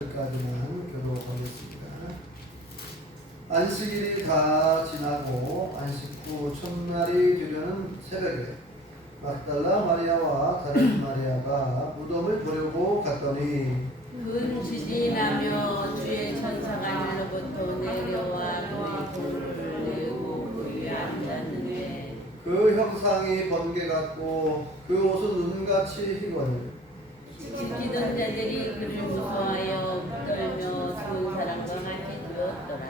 까지만 교도하겠습니다. 안식일이 다 지나고 안식 후 첫날이 되려는 새벽에 막달라 마리아와 다른 마리아가 무덤을 보려고 갔더니 지진이 나며 주의 천사가 하늘로부터 내려와 너희 돌을 내고 그 위에 앉았는데 그 형상이 번개 같고 그 옷은 눈같이 희거늘 지키던 자들이 그를 무서워하여 떨며 그 사람과 함께 누웠더라.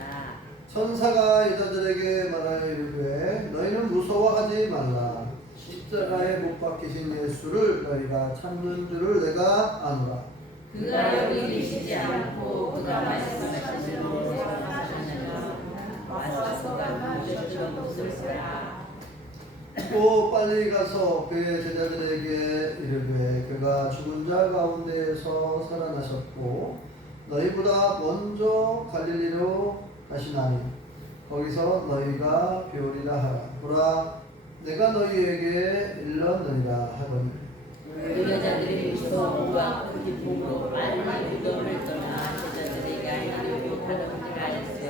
천사가 여자들에게 말하여 이르되 너희는 무서워하지 말라. 십자가에 못 박히신 예수를 너희가 찾는 줄을 내가 아노라. 그가 여기 계시지 않고 그가 말씀하신 대로 사셨느니라. 와서 그가 보여주던 것을 보라. 또 빨리 가서 그의 제자들에게 이르되 그가 죽은 자 가운데에서 살아나셨고 너희보다 먼저 갈릴리로 가시나니 거기서 너희가 배우리라 하라. 보라 내가 너희에게 일렀느니라 하거늘 그 여자들이 무서움과 그 기쁨으로 빨리 무덤을 떠나 제자들에게 알리려고 하던지라 하였으되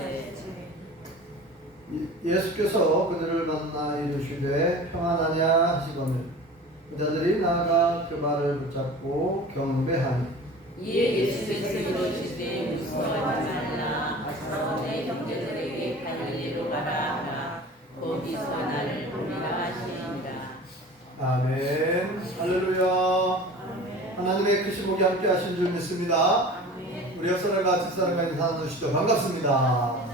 예수께서 그들을 만나 이르시되 평안하냐 하시거늘 그자들이 나아가 그 발을 붙잡고 경배하니 이에 예수께서 이르시되 무서워하지 말라. 가서 내 형제들에게 갈릴리로 가라 하라. 거기서 나를 보리라 하시니라. 아멘. 할렐루야. 하나님의 크신 복이 함께 하신 줄 믿습니다. 우리 옆사람과 뒷사람과 인사 나누시죠. 반갑습니다.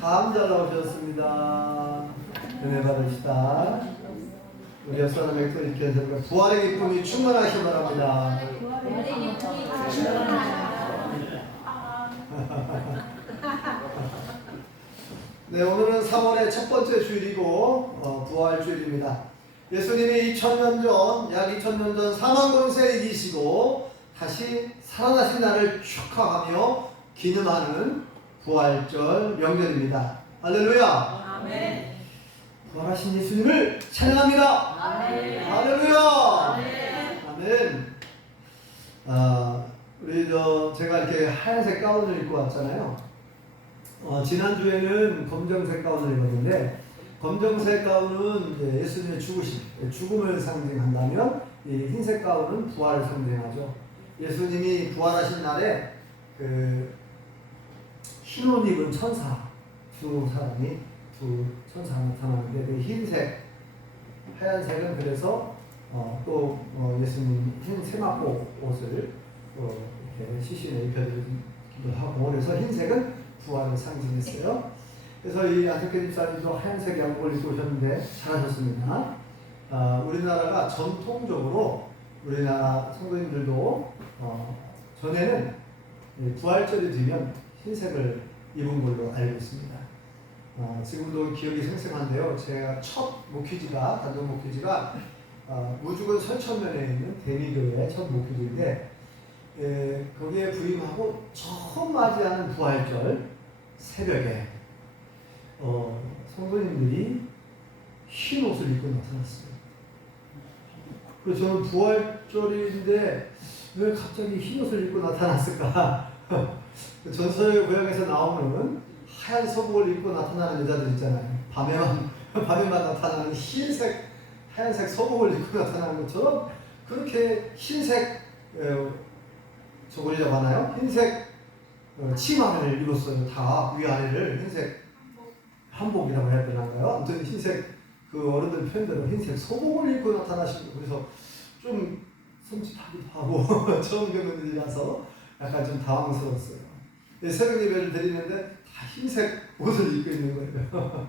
참 잘 나오셨습니다. 은혜 받으시다. 우리 옆사람의 또 이렇게 해서 부활의 기쁨이 충만하시기 바랍니다. 네, 오늘은 3월의 첫 번째 주일이고 부활주일입니다. 예수님이 2000년 전, 약 2000년 전 사망권세 이기시고 다시 살아나신 날을 축하하며 기념하는 부활절 명절입니다. 할렐루야. 아멘. 부활하신 예수님을 찬양합니다. 아멘. 할렐루야. 아멘. 아멘. 우리 제가 이렇게 하얀색 가운을 입고 왔잖아요. 지난주에는 검정색 가운을 입었는데 검정색 가운은 이제 예수님의 죽음을 상징한다면 이 흰색 가운은 부활을 상징하죠. 예수님이 부활하신 날에 그 흰 옷 입은 천사 두 천사가 나타나는데 그 흰색, 하얀색은 그래서 또 예수님 흰 세마포 옷을 이렇게 시신에 입혀드리기도 하고 그래서 흰색은 부활을 상징했어요. 그래서 이 안석현 집사님도 하얀색 양복을 입고 오셨는데 잘하셨습니다. 우리나라가 전통적으로 우리나라 성도님들도 전에는 부활절이 되면 흰색을 입은 걸로 알고 있습니다. 지금도 기억이 생생한데요. 제가 첫 목회지가 단독 목회지가 무주군 설천면에 있는 대미교회 첫 목회지인데 거기에 부임하고 처음 맞이하는 부활절 새벽에 성도님들이 흰 옷을 입고 나타났어요. 그래서 저는 부활절인데 왜 갑자기 흰 옷을 입고 나타났을까? 전설의 고향에서 나오는 하얀 서복을 입고 나타나는 여자들 있잖아요. 밤에만 나타나는 흰색, 하얀색 서복을 입고 나타나는 것처럼 그렇게 흰색 저고리라고 하나요? 흰색 치마를 입었어요. 다 위아래를 흰색 한복이라고 해야 되나요? 아무튼 흰색 그 어른들 표현대로 흰색 서복을 입고 나타나시고 그래서 좀 섬찟하기도 하고 처음 겪는 일이라서 약간 좀 당황스러웠어요. 새벽 예배를 드리는데 다 흰색 옷을 입고 있는 거예요.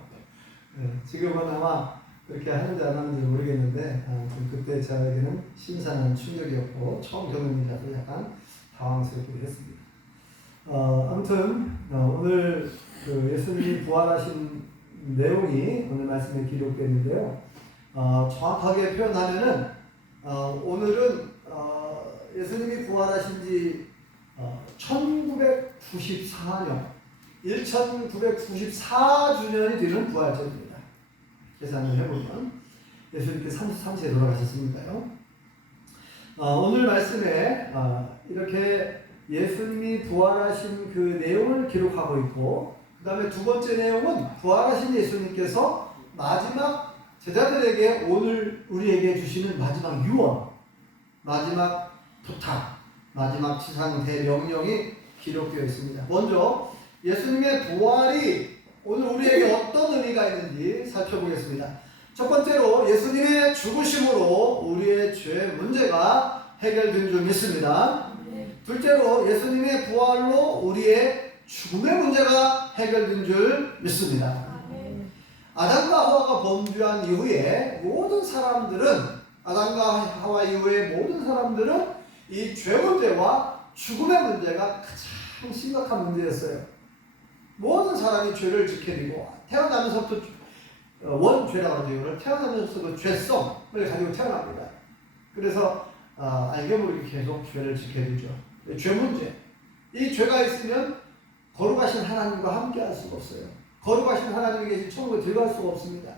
네, 지금은 아마 그렇게 하는지 안 하는지 모르겠는데 그때 저에게는 신선한 충격이었고 처음 겪는 일이라서 약간 당황스럽기도 했습니다. 아무튼 오늘 그 예수님이 부활하신 내용이 오늘 말씀에 기록되는데요. 정확하게 표현하면은 오늘은 예수님이 부활하신 지 1994년 1994주년이 되는 부활절입니다. 계산을 해보면 예수님께서 33세에 돌아가셨으니까요. 오늘 말씀에 이렇게 예수님이 부활하신 그 내용을 기록하고 있고, 그 다음에 두 번째 내용은 부활하신 예수님께서 마지막 제자들에게 오늘 우리에게 주시는 마지막 유언, 마지막 부탁, 마지막 지상 대명령이 기록되어 있습니다. 먼저 예수님의 부활이 오늘 우리에게 어떤 의미가 있는지 살펴보겠습니다. 첫 번째로 예수님의 죽으심으로 우리의 죄 문제가 해결된 줄 믿습니다. 둘째로 예수님의 부활로 우리의 죽음의 문제가 해결된 줄 믿습니다. 아담과 하와가 범죄한 이후에 모든 사람들은, 아담과 하와 이후에 모든 사람들은 이 죄 문제와 죽음의 문제가 가장 심각한 문제였어요. 모든 사람이 죄를 짓게 되고, 태어나면서부터 원죄라고 하죠. 이걸 태어나면서도 죄성을 가지고 태어납니다. 그래서 알게 모르게 계속 죄를 짓게 되죠. 죄 문제. 이 죄가 있으면 거룩하신 하나님과 함께 할 수가 없어요. 거룩하신 하나님이 계신 천국에 들어갈 수가 없습니다.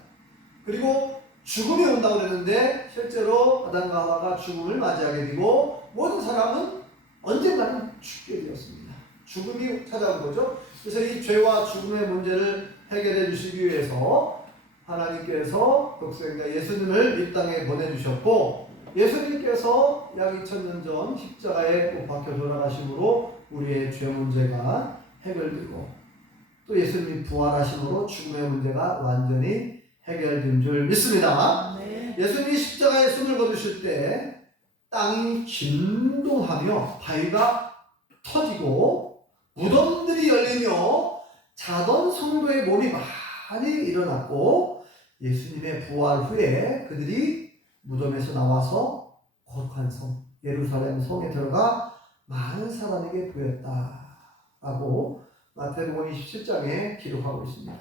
그리고 죽음이 온다고 그랬는데 실제로 아담과 하와가 죽음을 맞이하게 되고 모든 사람은 언젠가는 죽게 되었습니다. 죽음이 찾아온 거죠. 그래서 이 죄와 죽음의 문제를 해결해 주시기 위해서 하나님께서 독생자 예수님을 이 땅에 보내주셨고, 예수님께서 약 2000년 전 십자가에 못 박혀 돌아가심으로 우리의 죄 문제가 해결되고, 또 예수님이 부활하심으로 죽음의 문제가 완전히 해결된 줄 믿습니다. 예수님이 십자가에 숨을 거두실 때 땅이 진동하며 바위가 터지고 무덤들이 열리며 자던 성도의 몸이 많이 일어났고, 예수님의 부활 후에 그들이 무덤에서 나와서 거룩한 성 예루살렘 성에 들어가 많은 사람에게 보였다라고 마태복음 27장에 기록하고 있습니다.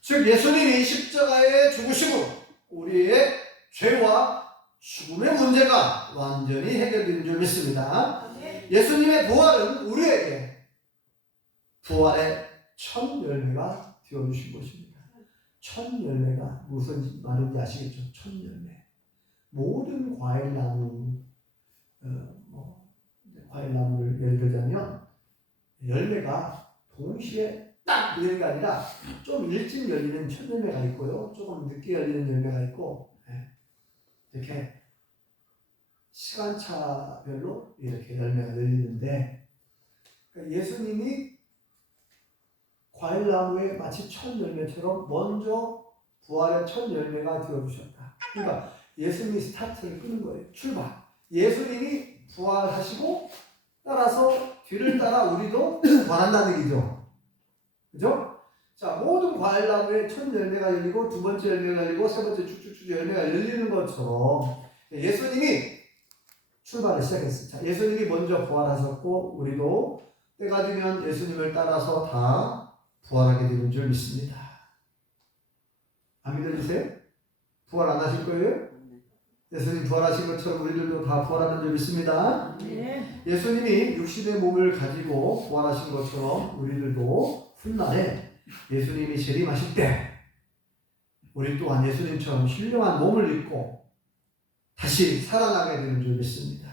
즉 예수님이 십자가에 죽으심으로 우리의 죄와 죽음의 문제가 완전히 해결된 줄 믿습니다. 예수님의 부활은 우리에게 부활의 첫 열매가 되어주신 것입니다. 첫 열매가 무슨 말인지 아시겠죠? 첫 열매. 모든 과일나무, 과일나무를 예를 들자면 열매가 동시에 딱 열리는 게 아니라 좀 일찍 열리는 첫 열매가 있고요, 조금 늦게 열리는 열매가 있고, 이렇게 시간차별로 이렇게 열매가 열리는데, 그러니까 예수님이 과일나무의 마치 첫 열매처럼 먼저 부활의 첫 열매가 되어주셨다. 그러니까 예수님이 스타트를 끄는 거예요. 출발. 예수님이 부활하시고 따라서 뒤를 따라 우리도 부활한다는 얘기죠. 그죠? 자, 모든 과일나무의 첫 열매가 열리고 두 번째 열매가 열리고 세 번째 쭉쭉쭉 열매가 열리는 것처럼 예수님이 출발을 시작했습니다. 예수님이 먼저 부활하셨고 우리도 때가 되면 예수님을 따라서 다 부활하게 되는 줄 믿습니다. 안 믿어주세요? 부활 안 하실 거예요? 예수님 부활하신 것처럼 우리들도 다 부활하는 줄 믿습니다. 예수님이 육신의 몸을 가지고 부활하신 것처럼 우리들도 훗날에 예수님이 재림하실 때 우리 또한 예수님처럼 훌륭한 몸을 입고 다시 살아나게 되는 줄 믿습니다.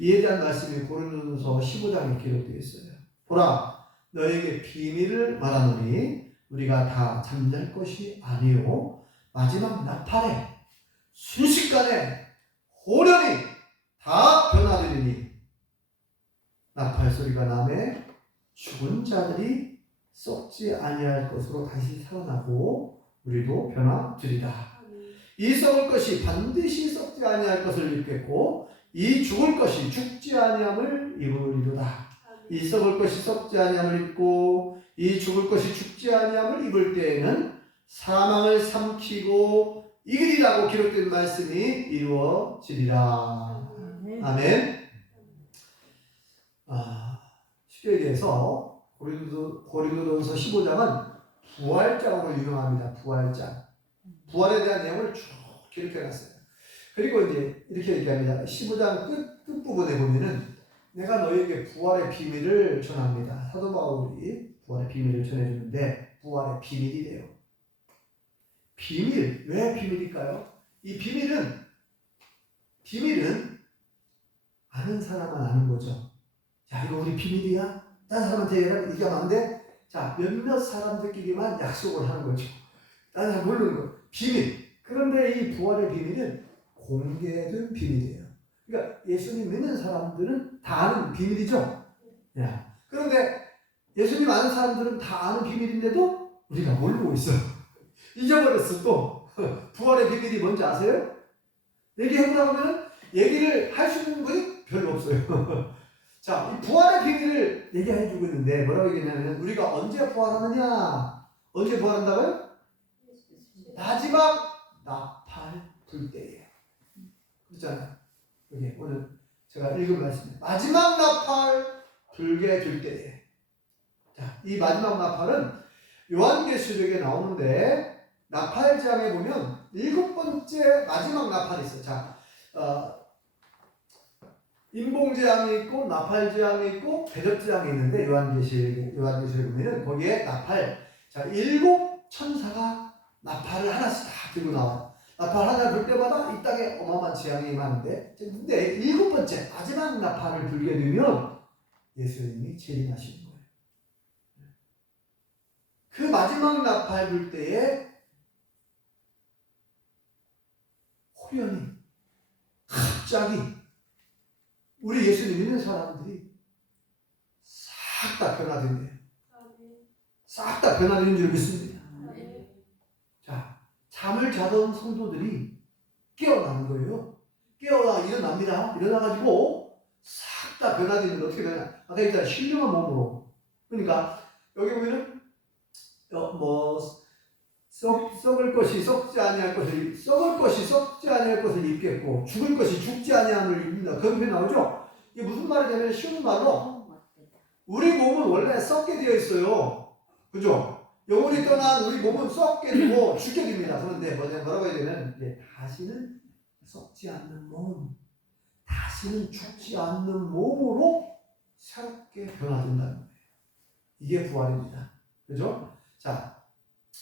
이에 대한 말씀이 고린도전서 15장에 기록되어 있어요. 보라, 너에게 비밀을 말하노니 우리가 다 잠잘 것이 아니요 마지막 나팔에 순식간에 호련히 다 변화되리니 나팔 소리가 나매 죽은 자들이 썩지 아니할 것으로 다시 살아나고 우리도 변화되리라. 이 썩을 것이 반드시 썩지 아니할 것을 입겠고 이 죽을 것이 죽지 아니함을 입으리로다. 이 썩을 것이 썩지 아니함을 입고 이 죽을 것이 죽지 아니함을 입을 때에는 사망을 삼키고 이기리라고 기록된 말씀이 이루어지리라. 아멘. 쉽게 얘기해서 고린도전서 15장은 부활장으로 유명합니다. 부활장. 부활에 대한 내용을 쭉 기록해놨어요. 그리고 이제 이렇게 얘기합니다. 15장 끝부분에 보면은 내가 너에게 부활의 비밀을 전합니다. 사도 바울이 부활의 비밀을 전해주는데 부활의 비밀이래요. 비밀. 왜 비밀일까요? 이 비밀은 아는 사람만 아는 거죠. 야, 이거 우리 비밀이야? 다른 사람한테 얘기하면 안 돼? 자, 몇몇 사람들끼리만 약속을 하는 거죠. 다른 사람 모르는 거. 비밀. 그런데 이 부활의 비밀은 공개된 비밀이에요. 그러니까 예수님 믿는 사람들은 다 아는 비밀이죠. 야. 그런데 예수님 아는 사람들은 다 아는 비밀인데도 우리가 모르고 있어. 잊어버렸어 또. 부활의 비밀이 뭔지 아세요? 얘기해보라고 하면 얘기를 할 수 있는 분이 별로 없어요. 자, 이 부활의 비밀을 얘기해주고 있는데 뭐라고 얘기하냐면 우리가 언제 부활하느냐? 언제 부활한다고요? 마지막 나팔 불 때예요. 그렇잖아요. 여기 오늘 제가 읽은 말씀이에요. 마지막 나팔 불게 될 때예요. 자, 이 마지막 나팔은 요한계시록에 나오는데 나팔장에 보면 7번째 마지막 나팔이 있어요. 자, 인봉재앙이 있고 나팔재앙이 있고 대접재앙이 있는데 요한계시록에 보면 거기에 나팔, 자, 7 천사가 나팔을 하나씩 다 들고 나와요. 나팔 하나 불 때마다 이 땅에 어마어마한 재앙이 임하는데, 근데 7번째 마지막 나팔을 불게 되면 예수님이 재림하시는 거예요. 그 마지막 나팔 불 때에 호련히 갑자기 우리 예수님 믿는 사람들이 싹 다 변화된대요. 싹 다 변화되는 줄 믿습니다. 자, 잠을 자던 성도들이 깨어나는 거예요. 깨어나 일어납니다. 일어나가지고 싹 다 변화되는 게 어떻게 되냐? 아까 일단 신령한 몸으로. 그러니까 여기 보면은 썩을 것이 썩지 아니할 것을, 썩을 것이 썩지 아니할 것을 입겠고 죽을 것이 죽지 아니함을 입는다. 그런 표현 나오죠? 이게 무슨 말이냐면 쉬운 말로 우리 몸은 원래 썩게 되어 있어요. 그죠? 영혼이 떠난 우리 몸은 썩게 되고 죽게 됩니다. 그런데 뭐라고 해야 되냐면 다시는 썩지 않는 몸, 다시는 죽지 않는 몸으로 새롭게 변화된다는 거예요. 이게 부활입니다. 그죠? 자,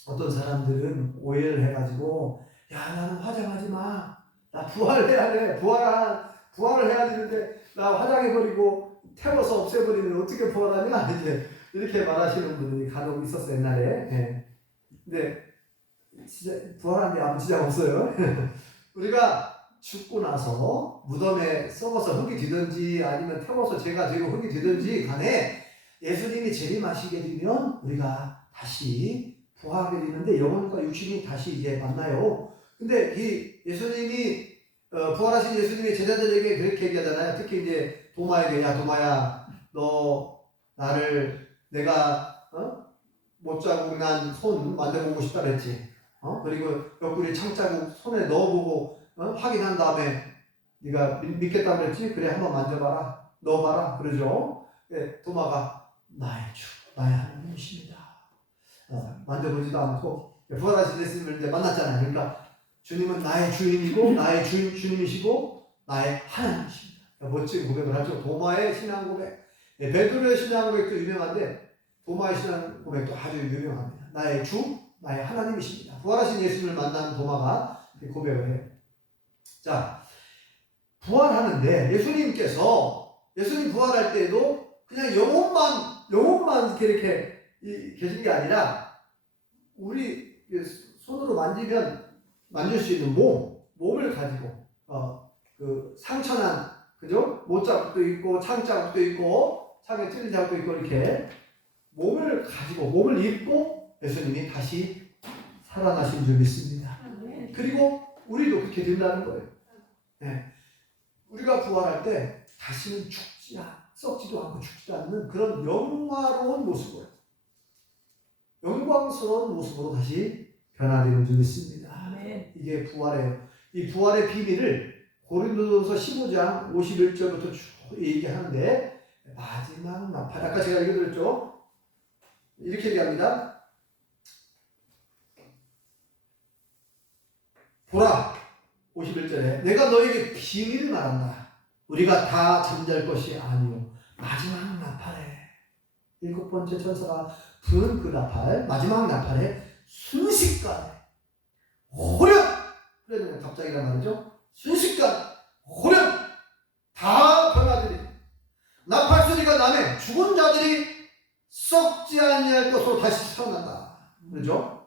어떤 사람들은 오해를 해가지고 야, 나는 화장하지 마. 나 부활해야 돼. 부활을 해야 되는데 나 화장해버리고 태워서 없애버리면 어떻게 부활하냐? 이제 이렇게 말하시는 분들이 간혹 있었어요, 옛날에. 네. 근데 진짜 부활한 게 아무 지장 없어요. 우리가 죽고 나서 무덤에 썩어서 흙이 되든지 아니면 태워서 죄가 되고 흙이 되든지 간에 예수님이 재림하시게 되면 우리가 다시 부활하게 되는데 영혼과 육신이 다시 이제 만나요. 근데 이 예수님이 부활하신 예수님이 제자들에게 그렇게 얘기하잖아요. 특히 이제 도마에게, 야 도마야, 너 나를 내가 못자국 난 손 만져보고 싶다 그랬지. 그리고 옆구리 창자국 손에 넣어보고 확인한 다음에 네가 믿겠다 그랬지. 그래 한번 만져봐라, 넣어봐라 그러죠. 네, 도마가 나의 주, 나의 하나님이십니다. 만져보지도 않고 부활하신 예수님을 이제 만났잖아요. 그러니까 주님은 나의 주인이고 나의 주님이시고 나의 하나님이십니다. 멋진 고백을 하죠. 도마의 신앙 고백. 베드로의 신앙 고백도 유명한데 도마의 신앙 고백도 아주 유명합니다. 나의 주, 나의 하나님이십니다. 부활하신 예수님을 만난 도마가 고백을 해요. 자, 부활하는데 예수님 부활할 때에도 그냥 영혼만 이렇게 계신 게 아니라 우리 손으로 만질 수 있는 몸을 가지고 그 상처난, 그죠? 못자국도 있고 창자국도 있고 창에 찔린 자국도 있고 이렇게 몸을 가지고 몸을 입고 예수님이 다시 살아나신 줄 믿습니다. 그리고 우리도 그렇게 된다는 거예요. 네. 우리가 부활할 때 다시는 썩지도 않고 죽지도 않는 그런 영화로운 모습으로, 영광스러운 모습으로 다시 변화되는 줄 믿습니다. 네. 이게 부활이에요. 이 부활의 비밀을 고린도전서 15장 51절부터 쭉 얘기하는데 마지막 나팔, 아까 제가 읽어드렸죠? 이렇게 얘기합니다. 보라, 51절에 내가 너에게 비밀을 말한다. 우리가 다 잠잘 것이 아니요 마지막 나팔에 7번째 천사가 부는 그 나팔, 마지막 나팔에 순식간에 호련 갑자기란 말이죠. 순식간 호련 다 변화들이 나팔 소리가 다음에 죽은 자들이 썩지 아니할 것으로 다시 살아난다. 그렇죠?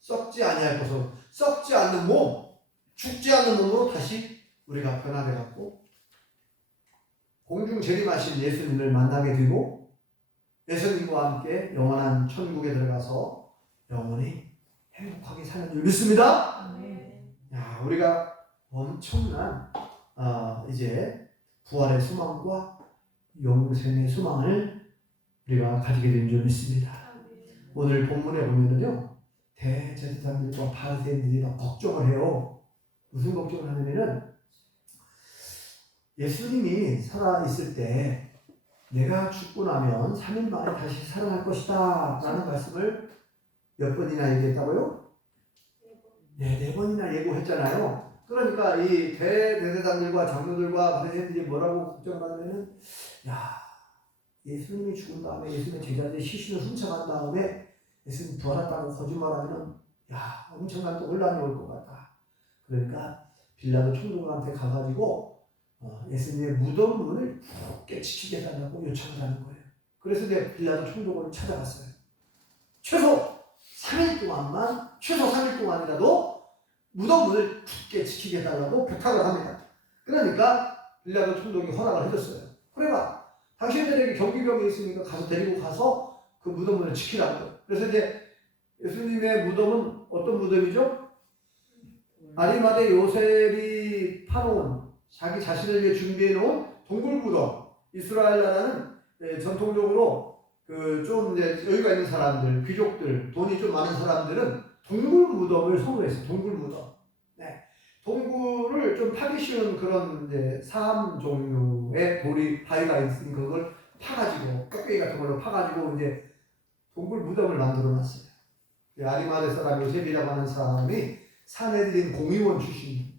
썩지 아니할 것으로, 썩지 않는 몸, 죽지 않는 몸으로 다시 우리가 변화돼 갖고 공중 재림하신 예수님을 만나게 되고 예수님과 함께 영원한 천국에 들어가서 영원히 행복하게 사는 줄 믿습니다. 야, 우리가 엄청난 이제 부활의 소망과 영생의 소망을 우리가 가지게 된 줄 믿습니다. 오늘 본문에 보면은요, 대제사장들과 바리새인들이 막 걱정을 해요. 무슨 걱정을 하냐면은 예수님이 살아있을 때 내가 죽고 나면 3일 만에 다시 살아날 것이다 라는 말씀을 몇 번이나 얘기했다고요? 네 번이나 예고했잖아요. 그러니까 이 대제사장들과 장로들과 바리새인들이 뭐라고 걱정을 하냐면은, 야, 예수님이 죽은 다음에 예수님의 제자들이 시신을 훔쳐간 다음에 예수님 부활했다고 거짓말하면 야, 엄청난 또 혼란이 올 것 같다. 그러니까 빌라도 총독한테 가가지고 예수님의 무덤 문을 굳게 지키게 해달라고 요청을 하는 거예요. 그래서 이제 빌라도 총독을 찾아갔어요. 최소 3일 동안이라도 무덤 문을 굳게 지키게 해달라고 부탁을 합니다. 그러니까 빌라도 총독이 허락을 해줬어요. 그래봐, 당신들에게 경비병이 있으니까 가서 데리고 가서 그 무덤 문을 지키라고. 그래서 이제 예수님의 무덤은 어떤 무덤이죠? 아리마대 요셉이 파놓은, 자기 자신을 위해 준비해 놓은 동굴 무덤. 이스라엘 나라는 전통적으로 좀 이제 여유가 있는 사람들, 귀족들, 돈이 좀 많은 사람들은 동굴 무덤을 선호했어요. 동굴 무덤. 네. 동굴을 좀 파기 쉬운 그런 이제 사암 종류의 돌이, 바위가 있으니까 그걸 파가지고, 껍데기 같은 걸로 파가지고 이제 동굴 무덤을 만들어 놨어요. 아리마대 사람 요셉이라고 하는 사람이 산헤드린 공의원 출신,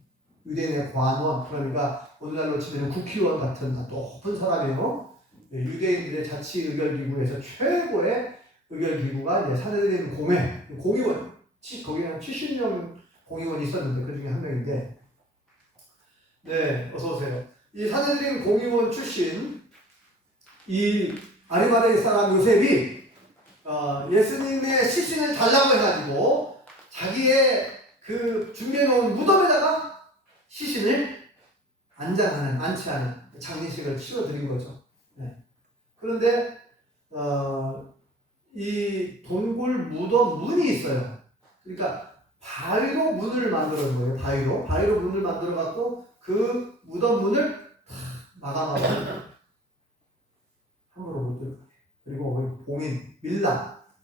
유대인의 관원, 그러니까 오늘날로 치면 국회의원 같은 높은 사람이에요. 유대인들의 자치 의결기구에서 최고의 의결기구가 이제 산헤드린 공의원, 거기는 70명 공의원이 있었는데 그 중에 한 명인데, 네, 어서 오세요. 이 산헤드린 공의원 출신 이 아리마대 사람 요셉이 예수님의 시신을 달라고 해가지고 자기의 그 준비해놓은 무덤에다가 시신을 안치하는 장례식을 치러드린 거죠. 네. 그런데 이 동굴 무덤 문이 있어요. 그러니까 바위로 문을 만들어 놓은 거예요. 바위로 문을 만들어 갖고 그 무덤 문을 막아놔서 함부로 못 들어가요. 그리고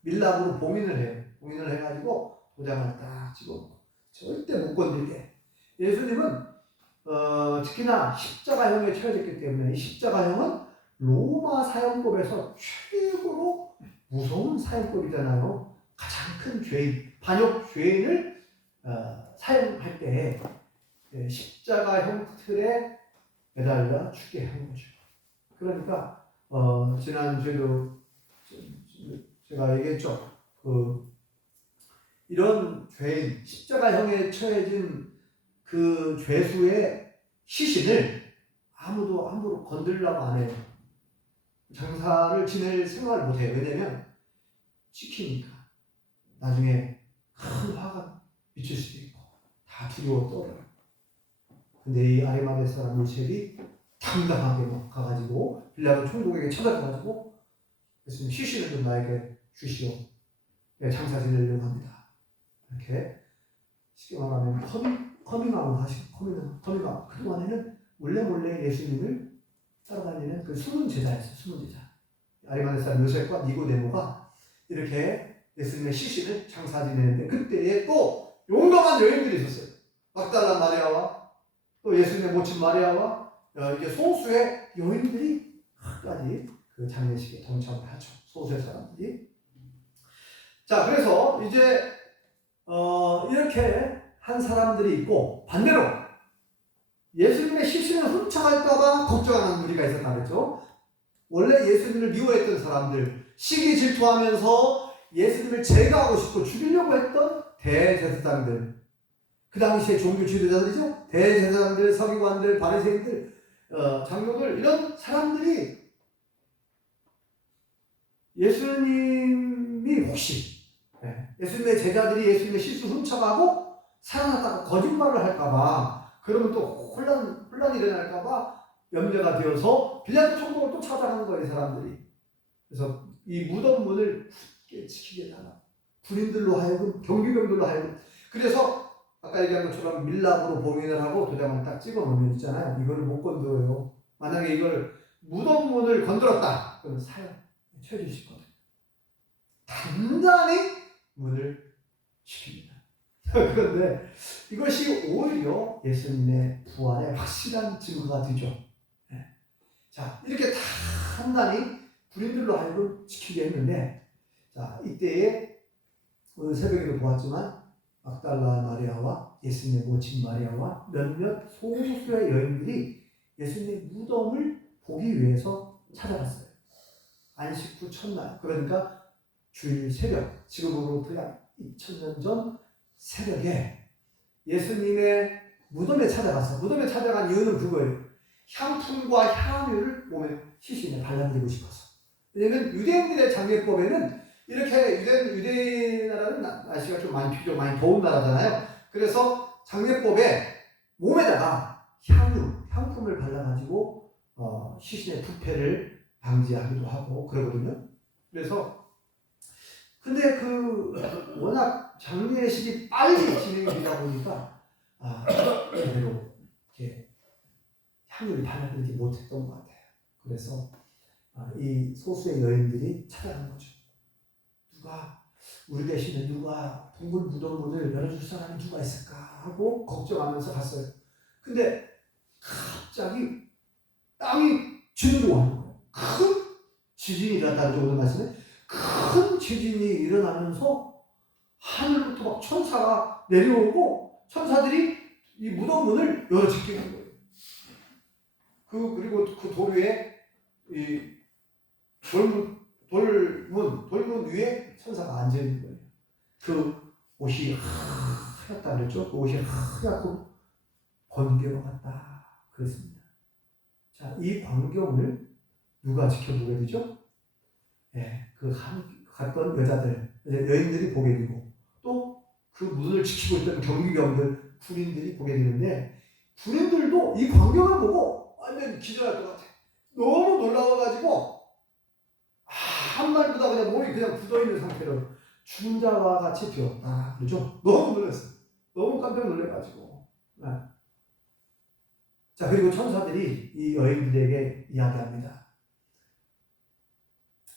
밀랍으로 봉인을 해요. 봉인을 해가지고 도장을 딱 찍어놓고 절대 못 건들게. 예수님은 특히나 십자가형에 처해졌기 때문에 이 십자가형은 로마 사형법에서 최고로 무서운 사형법이잖아요. 가장 큰 죄인, 반역 죄인을 사형할 때 십자가형 틀에 매달려 죽게 하는 거죠. 그러니까 지난주에도 제가 얘기했죠. 이런 죄인, 십자가형에 처해진 그 죄수의 시신을 아무도 함부로 건드리려고 안 해요. 장사를 지낼 생각을 못 해요. 왜냐면 찍히니까 나중에 큰 화가 미칠 수도 있고 다 두려워 떨어요. 근데 이 아리마대 사람 요셉이 당당하게 막 가가지고 빌라도 총독에게 찾아가가지고 예수님 시신을 좀 나에게 주시오. 내가 장사 지내려고 합니다. 이렇게 쉽게 말하면 커밍아웃 하시고 커밍아웃. 그동안에는 몰래 예수님을 따라다니는 그 숨은 제자였어요. 숨은 제자. 아리마대 사람 요셉과 니고데모가 이렇게 예수님의 시신을 장사 지내는데 그때에 또 용감한 여인들이 있었어요. 막달라 마리아와 또 예수님의 모친 마리아와 이게 소수의 여인들이 끝까지 그 장례식에 동참을 하죠. 소수의 사람들이. 자, 그래서 이제 이렇게 한 사람들이 있고 반대로 예수님의 시신을 훔쳐갈까봐 걱정하는 무리가 있었다 그랬죠. 원래 예수님을 미워했던 사람들, 시기 질투하면서 예수님을 제거하고 싶고 죽이려고 했던 대제사장들, 그 당시에 종교 지도자들이죠. 대제사장들, 서기관들, 바리새인들, 장로들, 이런 사람들이 예수님이 혹시 예수님의 제자들이 예수님의 실수 훔쳐가고 살아났다고 거짓말을 할까봐, 그러면 또 혼란이 일어날까봐 염려가 되어서 빌라도 총독을 또 찾아가는 거예요, 사람들이. 그래서 이 무덤 문을 굳게 지키게 달라. 군인들로 하여금, 경비병들로 하여금. 그래서 아까 얘기한 것처럼 밀랍으로 봉인을 하고 도장을 딱 찍어 놓으면 있잖아요. 이거를 못 건드려요. 만약에 이걸 무덤 문을 건드렸다, 그러면 사형 처해질 수 있거든요. 단단히 문을 지킵니다. 그런데 이것이 오히려 예수님의 부활의 확실한 증거가 되죠. 자, 이렇게 단단히 군인들로 하여금 지키게 했는데, 자, 이때에 오늘 새벽에도 보았지만 막달라 마리아와 예수님의 모친 마리아와 몇몇 소수의 여인들이 예수님의 무덤을 보기 위해서 찾아갔어요. 안식 후 첫날, 그러니까 주일 새벽, 지금으로부터 약 2000년 전 새벽에 예수님의 무덤에 찾아가서, 무덤에 찾아간 이유는 그거예요. 향품과 향유를 몸에 시신에 발라드리고 싶어서. 왜냐면 유대인들의 장례법에는 이렇게 유대 나라는 날씨가 좀 많이 비교 많이 더운 나라잖아요. 그래서 장례법에 몸에다가 향품을 발라가지고 시신의 부패를 방지하기도 하고 그러거든요. 그래서 근데 워낙 장례식이 빨리 진행이 되다 보니까 제대로 이렇게 향유를 발라드리지 못했던 것 같아요. 그래서 이 소수의 여인들이 찾아간 거죠. 우리 대신에 누가 동굴 무덤문을 열어줄 사람이 누가 있을까 하고 걱정하면서 갔어요. 근데 갑자기 땅이 진동하는 거예요. 큰 지진이 일어났다는 정도 말씀에 큰 지진이 일어나면서 하늘부터 막 천사가 내려오고 천사들이 이 무덤문을 열어 제끼는 거예요. 그리고 그 돌 위에 이 돌문 위에 천사가 앉아 있는 거예요. 그 옷이 하얗다 그랬죠? 그 옷이 하얗고 번개와 같다 그랬습니다. 자, 이 광경을 누가 지켜보게 되죠? 갔던 여인들이 보게 되고, 또 그 문을 지키고 있던 경비병들, 군인들이 보게 되는데, 군인들도 이 광경을 보고 완전 기절할 것 같아요. 너무 놀라워가지고 한말보다 그냥 몸이 그냥 굳어있는 상태로 죽은 자와 같이 되었다. 그렇죠? 너무 놀랐어요. 너무 깜짝 놀래가지고. 자, 그리고 천사들이 이 여인들에게 이야기합니다.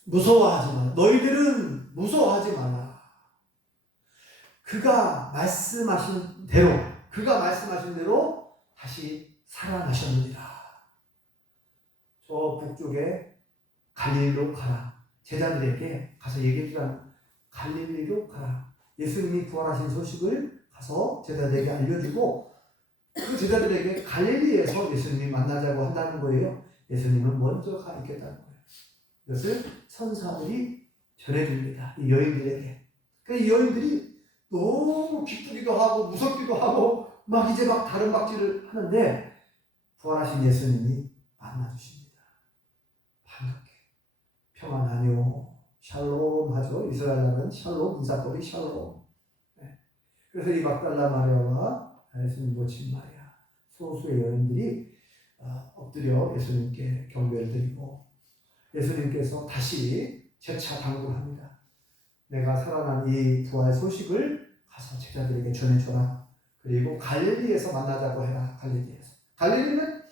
무서워하지 마라. 너희들은 무서워하지 마라. 그가 말씀하신 대로 다시 살아나셨느니라. 저 북쪽에 갈릴리로 가라. 제자들에게 가서 얘기해주라. 갈릴리로 가라. 예수님이 부활하신 소식을 가서 제자들에게 알려주고, 그 제자들에게 갈릴리에서 예수님이 만나자고 한다는 거예요. 예수님은 먼저 가 있겠다는 거예요. 이것을 천사들이 전해줍니다. 이 여인들에게. 이 여인들이 너무 기쁘기도 하고 무섭기도 하고 막 이제 막 다른 박질을 하는데 부활하신 예수님이 만나주십니다. 반갑게 평안하뇨 샬롬 하죠. 이스라엘은 샬롬, 인사법이 샬롬. 그래서 이 막달라 마리아와 예수님 모친 마리아, 소수의 여인들이 엎드려 예수님께 경배를 드리고, 예수님께서 다시 재차 당부합니다. 내가 살아난 이 부활 소식을 가서 제자들에게 전해줘라. 그리고 갈릴리에서 만나자고 해라. 갈릴리는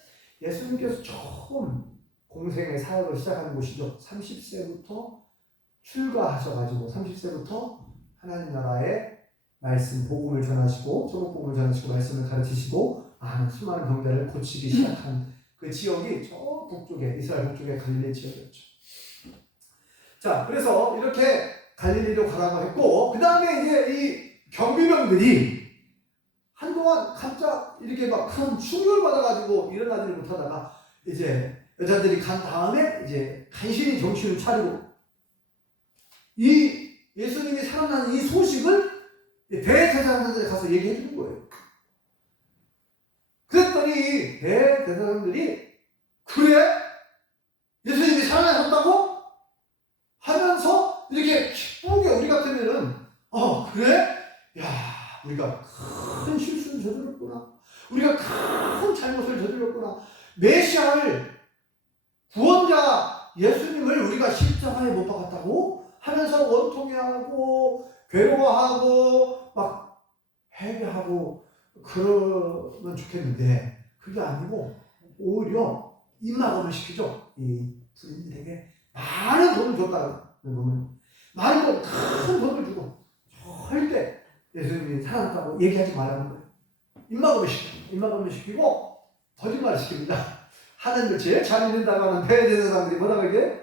예수님께서 처음 공생의 사역을 시작하는 곳이죠. 30세부터 출가하셔가지고 30세부터 하나님 나라의 말씀, 복음을 전하시고, 천국복음을 전하시고, 말씀을 가르치시고, 수많은 병자를 고치기 시작한 그 지역이 저 북쪽에, 이스라엘 북쪽의 갈릴리 지역이었죠. 자, 그래서 이렇게 갈릴리로 가라고 했고, 그 다음에 이제 이 경비병들이 한동안 깜짝 이렇게 막 큰 충격을 받아가지고 일어나지를 못하다가 이제 여자들이 간 다음에 이제 간신히 정신을 차리고 이 예수님이 살아난 이 소식을 대제사장들에 가서 얘기해 주는 거예요. 그랬더니 대제사장들이 그래? 예수님이 살아나셨다고? 하면서 우리가 큰 실수를 저질렀구나. 우리가 큰 잘못을 저질렀구나. 메시아를, 구원자 예수님을 우리가 십자가에 못 박았다고 하면서 원통해하고 괴로워하고 막 회개하고 그러면 좋겠는데, 그게 아니고 오히려 입막음을 시키죠. 이 부인들에게 많은 돈을 줬다는 거는, 많은 돈, 큰 돈을 주고 절대 예수님이 살아났다고 얘기하지 말라는 거예요. 입막음을 시키고 거짓말을 시킵니다. 하나님을 제일 잘 믿는다고 하는 대제사 사람들이 뭐라고 얘기해?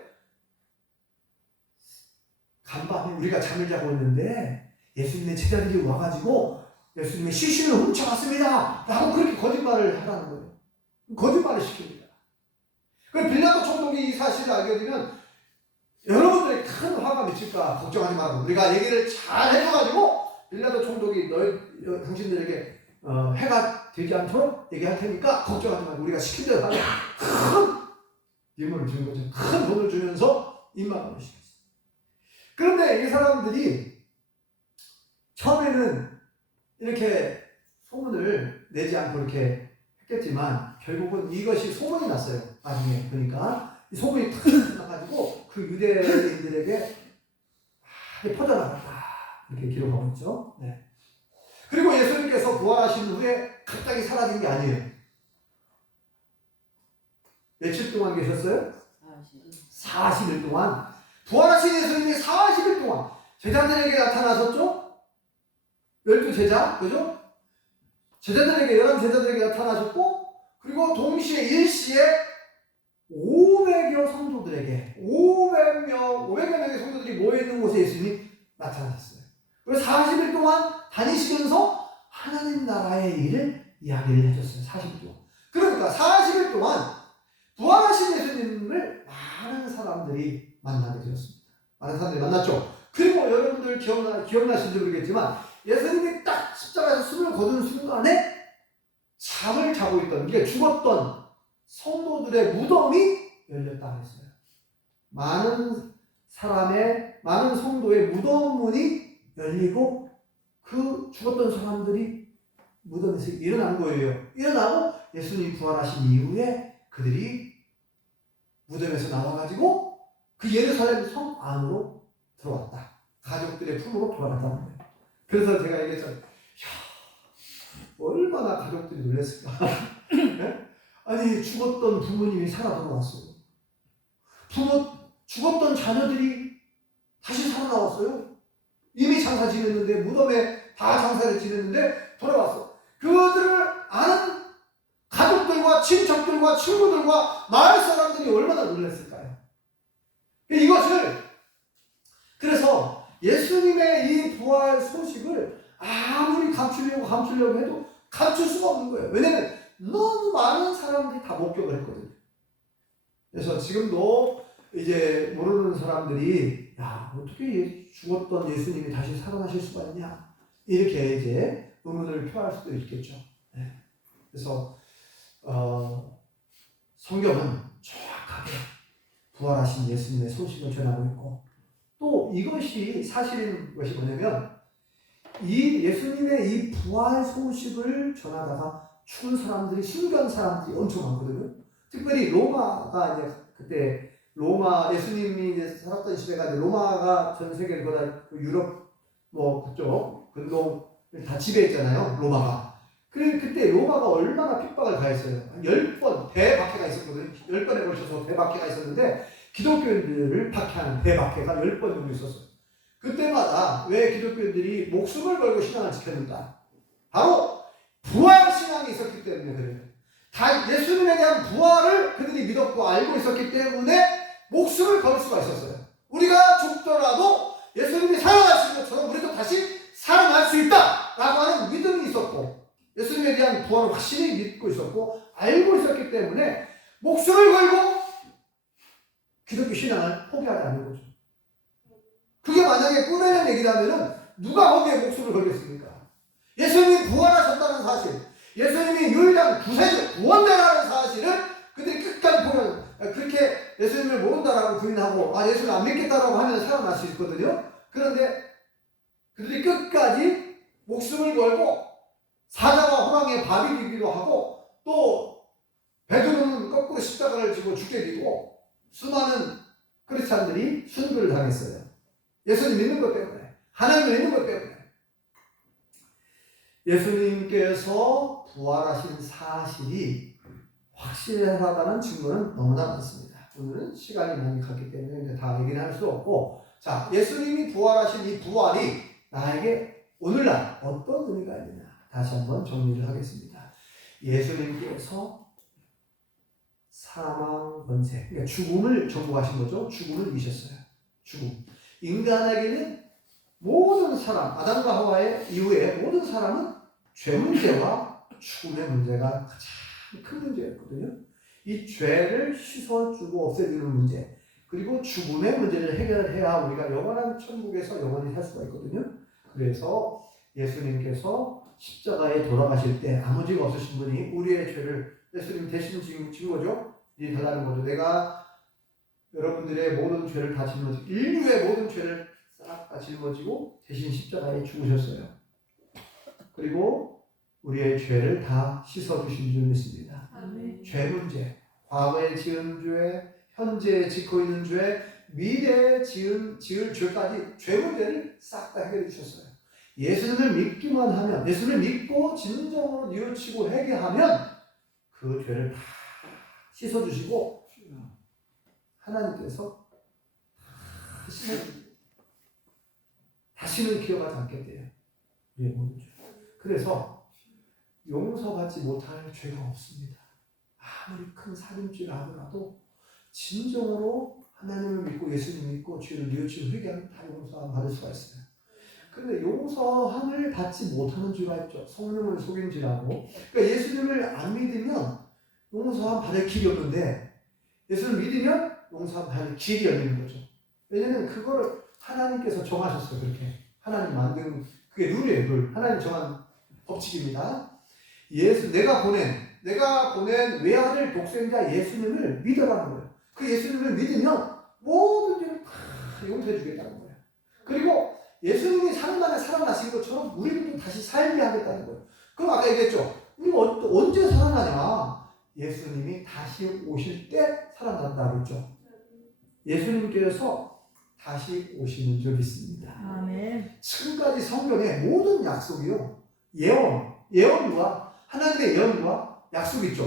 간밤에 우리가 잠을 자고 있는데 예수님의 제자들이 와가지고 예수님의 시신을 훔쳐갔습니다 라고 그렇게 거짓말을 하라는 거예요. 거짓말을 시킵니다. 그래서 빌라도 총독이 이 사실을 알게 되면 여러분들의 큰 화가 미칠까 걱정하지 말고, 우리가 얘기를 잘 해줘가지고 빌라도 총독이 당신들에게 해가 되지 않도록 얘기할 테니까 걱정하지 말고 우리가 시킨 대로 하면 큰 임무를 주는 거죠. 큰 돈을 주면서 입막음을 시켰어요. 그런데 이 사람들이 처음에는 이렇게 소문을 내지 않고 이렇게 했겠지만 결국은 이것이 소문이 났어요. 나중에 보니까 이 소문이 탁 나가지고 그 유대인들에게 퍼져나갔다 이렇게 기록하고 있죠. 네. 그리고 예수님께서 부활하신 후에 갑자기 사라진 게 아니에요. 며칠 동안 계셨어요? 40일 동안. 부활하신 예수님이 40일 동안 제자들에게 나타나셨죠? 12제자, 그죠? 제자들에게, 11제자들에게 나타나셨고, 그리고 동시에 일시에 500여 성도들에게, 500여 명의 성도들이 모여있는 곳에 예수님이 나타나셨어요. 그래서 40일 동안 다니시면서 하나님 나라의 일을 이야기를 해줬어요. 40일 동안. 그러니까 40일 동안 부활하신 예수님을 많은 사람들이 만나게 되었습니다. 많은 사람들이 만났죠. 그리고 여러분들 기억나실지 모르겠지만 예수님이 딱 십자가에서 숨을 거둔 순간에 잠을 자고 있던, 이게 죽었던 성도들의 무덤이 열렸다 했어요. 많은 성도의 무덤 문이 열리고 그 죽었던 사람들이 무덤에서 일어난 거예요. 일어나고 예수님이 부활하신 이후에 그들이 무덤에서 나와가지고 그 예루살렘 성 안으로 들어왔다. 가족들의 품으로 돌아갔다는 거예요. 그래서 제가 얘기했잖아요. 얼마나 가족들이 놀랐을까. 네? 아니, 죽었던 부모님이 살아 돌아왔어요. 죽었던 자녀들이 다시 살아나왔어요. 이미 장사 지냈는데, 무덤에 다 장사를 지냈는데 돌아왔어. 그들을 아는 가족들과 친척들과 친구들과 마을 사람들이 얼마나 놀랐을까요? 그래서 예수님의 이 부활 소식을 아무리 감추려고 해도 감출 수가 없는 거예요. 왜냐면 너무 많은 사람들이 다 목격을 했거든요. 그래서 지금도 이제 모르는 사람들이, 야, 어떻게 죽었던 예수님이 다시 살아나실 수가 있냐, 이렇게 이제 의문을 표할 수도 있겠죠. 네. 그래서 성경은 정확하게 부활하신 예수님의 소식을 전하고 있고, 또 이것이 사실인 것이 뭐냐면, 이 예수님의 이 부활 소식을 전하다가 죽은 사람들이, 숨겨진 사람들이 엄청 많거든요. 특별히 로마가 이제 그때 예수님이 이제 살았던 시대가 로마가 전 세계를 거다 유럽 그쪽 근동을 다 지배했잖아요. 로마가. 그때 로마가 얼마나 핍박을 가했어요. 한 10번 대박해가 있었거든요. 10번에 걸쳐서 대박해가 있었는데 기독교인들을 박해하는 대박해가 10번 정도 있었어요. 그때마다 왜 기독교인들이 목숨을 걸고 신앙을 지켰는가? 바로 부활 신앙이 있었기 때문에 그래요. 다 예수님에 대한 부활을 그들이 믿었고 알고 있었기 때문에 목숨을 걸 수가 있었어요. 우리가 죽더라도 예수님이 살아나신 것처럼 우리도 다시 살아날 수 있다라고 하는 믿음이 있었고, 예수님에 대한 부활을 확실히 믿고 있었고 알고 있었기 때문에 목숨을 걸고 기독교 신앙을 포기하지 않는 거죠. 그게 만약에 꾸며낸 얘기라면 누가 거기에 목숨을 걸겠습니까? 예수님이 부활하셨다는 사실, 예수님이 유일한 구원자라는 사실을 그들이 끝까지 보면, 그렇게 예수님을 모른다라고 부인하고 예수를 안 믿겠다라고 하면 살아날 수 있거든요. 그런데 그들이 끝까지 목숨을 걸고 사자와 호랑이의 밥이 되기도 하고 또 베드로는 거꾸로 십자가를 지고 죽게 되고 수많은 크리스찬들이 순교를 당했어요. 예수님 믿는 것 때문에, 하나님을 믿는 것 때문에. 예수님께서 부활하신 사실이 확실하다는 증거는 너무나 많습니다. 오늘은 시간이 많이 갔기 때문에 이제 다 얘기는 할 수 없고, 자, 예수님이 부활하신 이 부활이 나에게 오늘날 어떤 의미가 있느냐 다시 한번 정리를 하겠습니다. 예수님께서 사망, 권세, 그러니까 죽음을 정복하신 거죠. 죽음을 이기셨어요. 죽음. 인간에게는 모든 사람, 아담과 하와의 이후에 모든 사람은 죄 문제와 죽음의 문제가 가장 큰 문제였거든요. 이 죄를 씻어주고 없애주는 문제, 그리고 죽음의 문제를 해결해야 우리가 영원한 천국에서 영원히 살 수가 있거든요. 그래서 예수님께서 십자가에 돌아가실 때 아무 죄가 없으신 분이 우리의 죄를 예수님 대신 진 거죠. 이 달라는 거죠. 내가 여러분들의 모든 죄를 다 짊어지고 인류의 모든 죄를 싹 다 짊어지고 대신 십자가에 죽으셨어요. 그리고 우리의 죄를 다 씻어주신 줄 믿습니다. 아멘. 죄 문제, 과거에 지은 죄, 현재 짓고 있는 죄, 미래에 지을 죄까지 죄 문제를 싹 다 해결해 주셨어요. 예수님을 믿기만 하면, 예수님을 믿고 진정으로 뉘우치고 회개하면 그 죄를 다 씻어주시고 하나님께서 다 씻어주시고 다시는 기억하지 않게 돼요. 우리의 모든 죄. 그래서 용서받지 못할 죄가 없습니다. 아무리 큰 살인죄를 하더라도 진정으로 하나님을 믿고 예수님 믿고 죄를 뉘우치고 회개하면 다 용서받을 수가 있어요. 그런데 용서함을 받지 못하는 죄가 있죠. 성령을 속인 죄라고. 그러니까 예수님을 안 믿으면 용서함 받을 길이 없는데 예수를 믿으면 용서함 받을 길이 열리는 거죠. 왜냐면 그거를 하나님께서 정하셨어요. 그렇게 하나님 만든 그게 룰이에요. 룰. 하나님 정한 법칙입니다. 내가 보낸 외아들 독생자 예수님을 믿어라는 거예요. 그 예수님을 믿으면 모든 죄를 다 용서해 주겠다는 거예요. 그리고 예수님이 살아나게 살아나신 것처럼 우리도 다시 살게 하겠다는 거예요. 그럼 아까 얘기했죠. 우리가 언제 살아나냐? 예수님이 다시 오실 때 살아난다 그랬죠. 예수님께서 다시 오시는 줄 믿습니다. 아멘. 지금까지 성경의 모든 약속이요. 예언과 하나님의 예언과 약속이 있죠.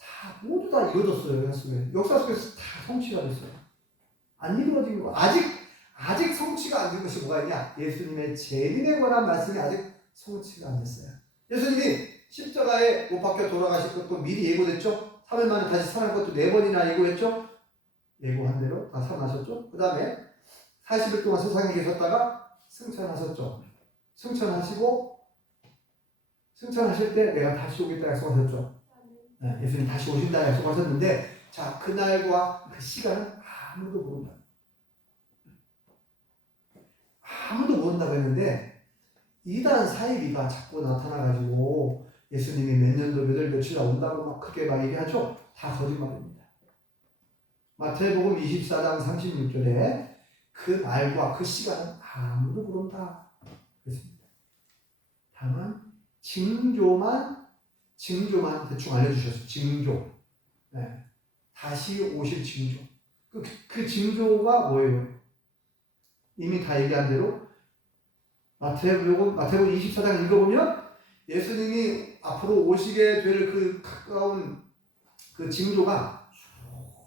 다 모두 다 이루어졌어요. 역사 속에서 다 성취가 됐어요. 안 이루어진 거 아직 성취가 안 된 것이 뭐가 있냐? 예수님의 재림에 관한 말씀이 아직 성취가 안 됐어요. 예수님이 십자가에 못 박혀 돌아가실 것도 미리 예고됐죠. 3일 만에 다시 살아날 것도 4번이나 예고했죠. 예고한 대로 다 살아나셨죠. 그 다음에 40일 동안 세상에 계셨다가 승천하셨죠. 승천하실 때 내가 다시 오겠다 약속하셨죠. 네, 예수님 다시 오신다 약속하셨는데, 자, 그날과 그 시간은 아무도 모른다. 아무도 모른다고 했는데 이단 사이비가 자꾸 나타나가지고 예수님이 몇 년도 몇 월 며칠 온다고 막 크게 막 얘기하죠. 다 거짓말입니다. 마태복음 24장 36절에 그 날과 그 시간은 아무도 모른다 그랬습니다. 다만 징조만 대충 알려주셨어요. 징조. 네. 다시 오실 징조. 그 징조가 뭐예요? 이미 다 얘기한 대로 마태복음 24장 읽어보면 예수님이 앞으로 오시게 될 그 가까운 그 징조가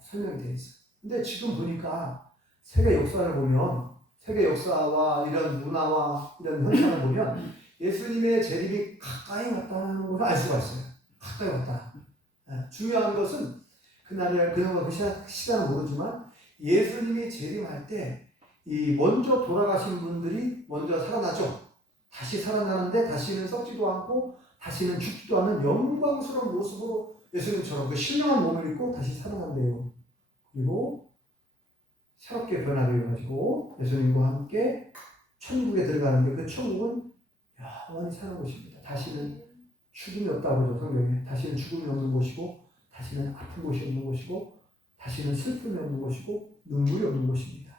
설명이 되어 있어요. 근데 지금 보니까 세계 역사를 보면, 세계 역사와 이런 문화와 이런 현상을 보면 예수님의 재림이 가까이 왔다는 것을 알 수가 있어요. 가까이 왔다. 중요한 것은 그날과 그 시간은 모르지만 예수님이 재림할 때 이 먼저 돌아가신 분들이 먼저 살아나죠. 다시 살아나는데 다시는 썩지도 않고 다시는 죽지도 않는 영광스러운 모습으로 예수님처럼 그 신령한 몸을 입고 다시 살아난대요. 그리고 새롭게 변화를 해가지고 예수님과 함께 천국에 들어가는데 그 천국은 영원히 사는 곳입니다. 다시는 죽음이 없다고 그러죠. 성경에. 다시는 죽음이 없는 곳이고 다시는 아픈 곳이 없는 곳이고 다시는 슬픔이 없는 곳이고 눈물이 없는 곳입니다.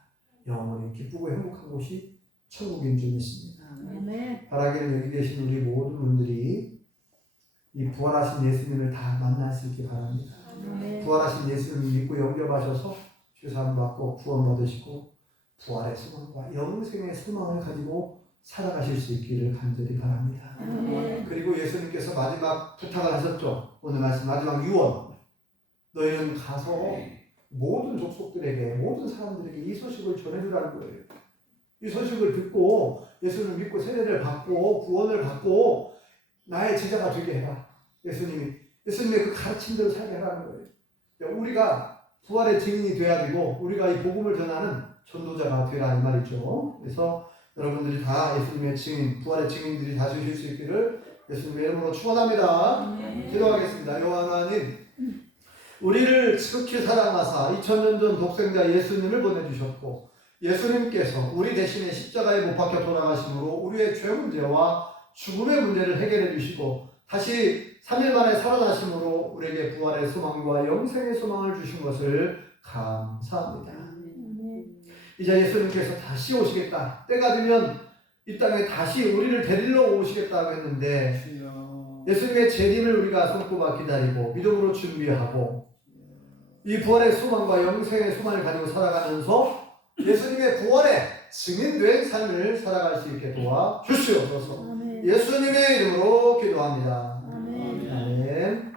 영원히 기쁘고 행복한 곳이 천국인 줄 믿습니다. 아멘. 바라기를 여기 계신 우리 모든 분들이 이 부활하신 예수님을 다 만날 수 있기 바랍니다. 아멘. 부활하신 예수님을 믿고 영접하셔서 죄사함 받고 구원 받으시고 부활의 소망과 영생의 소망을 가지고 살아가실 수 있기를 간절히 바랍니다. 아멘. 그리고 예수님께서 마지막 부탁을 하셨죠. 오늘 말씀 마지막 유언. 너희는 가서 모든 족속들에게 모든 사람들에게 이 소식을 전해주라는 거예요. 이 소식을 듣고 예수님을 믿고 세례를 받고 구원을 받고 나의 제자가 되게 해라. 예수님의 그 가르침대로 살게 하라는 거예요. 우리가 부활의 증인이 돼야 되고 우리가 이 복음을 전하는 전도자가 되라 이 말이죠. 그래서 여러분들이 다 예수님의 증인, 부활의 증인들이 다 되실 수 있기를 예수님의 이름으로 축원합니다. 기도하겠습니다. 여호와 하나님, 우리를 지극히 사랑하사 2000년 전 독생자 예수님을 보내주셨고 예수님께서 우리 대신에 십자가에 못 박혀 돌아가심으로 우리의 죄 문제와 죽음의 문제를 해결해 주시고 다시 3일 만에 살아나심으로 우리에게 부활의 소망과 영생의 소망을 주신 것을 감사합니다. 이제 예수님께서 다시 오시겠다. 때가 되면 이 땅에 다시 우리를 데리러 오시겠다고 했는데 예수님의 재림을 우리가 손꼽아 기다리고 믿음으로 준비하고 이 부활의 소망과 영생의 소망을 가지고 살아가면서 예수님의 부활의 증인된 삶을 살아갈 수 있게 도와주시옵소서. 예수님의 이름으로 기도합니다. 아멘.